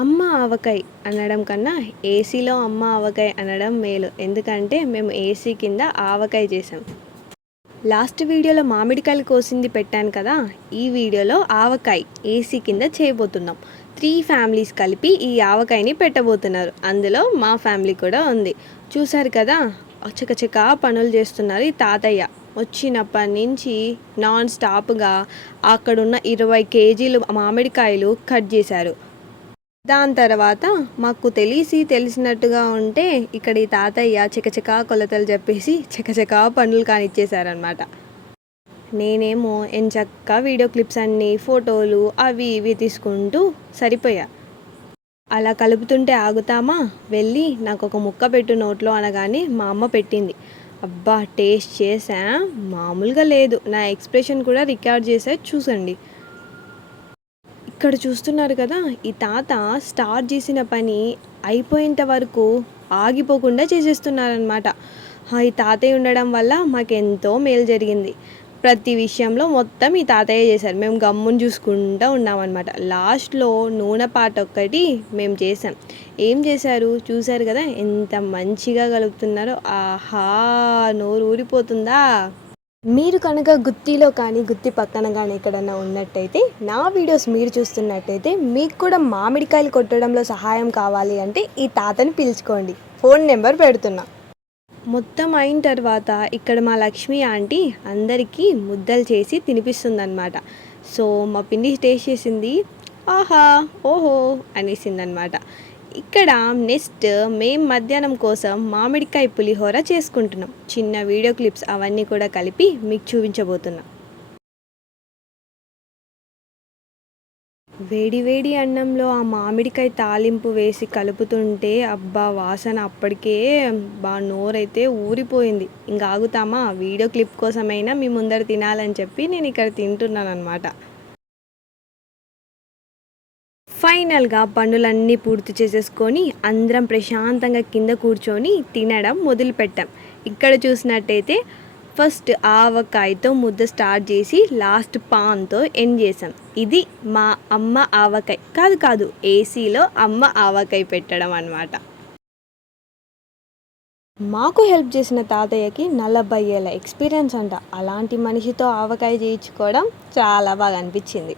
అమ్మ ఆవకాయ అనడం కన్నా ఏసీలో అమ్మ ఆవకాయ అనడం మేలు. ఎందుకంటే మేము ఏసీ కింద ఆవకాయ చేసాం. లాస్ట్ వీడియోలో మామిడికాయలు కోసింది పెట్టాను కదా, ఈ వీడియోలో ఆవకాయ ఏసీ కింద చేయబోతున్నాం. 3 ఫ్యామిలీస్ కలిపి ఈ ఆవకాయని పెట్టబోతున్నారు. అందులో మా ఫ్యామిలీ కూడా ఉంది. చూసారు కదా, చకచకా పనులు చేస్తున్నారు ఈ తాతయ్య. వచ్చినప్పటి నుంచి నాన్ స్టాప్గా అక్కడున్న 20 కేజీలు మామిడికాయలు కట్ చేశారు. దాని తర్వాత మాకు తెలిసినట్టుగా ఉంటే ఇక్కడ ఈ తాతయ్య చకచకా కొలతలు చెప్పేసి చకచకా పనులు కానిచ్చేశారనమాట. నేనేమో ఎంచక్కా వీడియో క్లిప్స్ అన్నీ ఫోటోలు అవి ఇవి తీసుకుంటూ సరిపోయా. అలా కలుపుతుంటే ఆగుతామా, వెళ్ళి నాకు ఒక ముక్క పెట్టు నోట్లో అనగానే మా అమ్మ పెట్టింది. అబ్బా, టేస్ట్ చేసా, మామూలుగా లేదు. నా ఎక్స్ప్రెషన్ కూడా రికార్డ్ చేసా, చూసండి. ఇక్కడ చూస్తున్నారు కదా, ఈ తాత స్టార్ట్ చేసిన పని అయిపోయేంత వరకు ఆగిపోకుండా చేసేస్తున్నారనమాట. ఈ తాతయ్య ఉండడం వల్ల మాకెంతో మేలు జరిగింది. ప్రతి విషయంలో మొత్తం ఈ తాతయ్య చేశారు. మేము గమ్మును చూసుకుంటూ ఉన్నామన్నమాట. లాస్ట్లో నూనె పాట ఒక్కటి మేము చేసాం. ఏం చేశారు చూశారు కదా, ఎంత మంచిగా కలుపుతున్నారో. ఆహా, నోరు ఊరిపోతుందా. మీరు కనుక గుత్తిలో కానీ గుత్తి పక్కన కానీ ఎక్కడన్నా ఉన్నట్టయితే, నా వీడియోస్ మీరు చూస్తున్నట్టయితే, మీకు కూడా మామిడికాయలు కొట్టడంలో సహాయం కావాలి అంటే ఈ తాతని పిలుచుకోండి. ఫోన్ నెంబర్ పెడుతున్నా. మొత్తం అయిన తర్వాత ఇక్కడ మా లక్ష్మి ఆంటీ అందరికీ ముద్దలు చేసి తినిపిస్తుందన్నమాట. సో మా పిండి టేస్ట్ చేసింది, ఆహా ఓహో అనేసిందనమాట. ఇక్కడ నెక్స్ట్ మేము మధ్యాహ్నం కోసం మామిడికాయ పులిహోర చేసుకుంటున్నాం. చిన్న వీడియో క్లిప్స్ అవన్నీ కూడా కలిపి మీకు చూపించబోతున్నా. వేడి వేడి అన్నంలో ఆ మామిడికాయ తాలింపు వేసి కలుపుతుంటే అబ్బా, వాసన అప్పటికే నోరైతే ఊరిపోయింది. ఇంకా ఆగుతామా, వీడియో క్లిప్ కోసమైనా మీ ముందర తినాలని చెప్పి నేను ఇక్కడ తింటున్నాను అనమాట. ఫైనల్గా పనులన్నీ పూర్తి చేసేసుకొని అందరం ప్రశాంతంగా కింద కూర్చొని తినడం మొదలుపెట్టాం. ఇక్కడ చూసినట్టయితే ఫస్ట్ ఆవకాయతో ముద్ద స్టార్ట్ చేసి లాస్ట్ పాన్తో ఎండ్ చేసాం. ఇది మా అమ్మ ఆవకాయ కాదు ఏసీలో అమ్మ ఆవకాయ పెట్టడం అన్నమాట. మాకు హెల్ప్ చేసిన తాతయ్యకి 40 ఏళ్ళ ఎక్స్పీరియన్స్ అంట. అలాంటి మనిషితో ఆవకాయ చేయించుకోవడం చాలా బాగా అనిపించింది.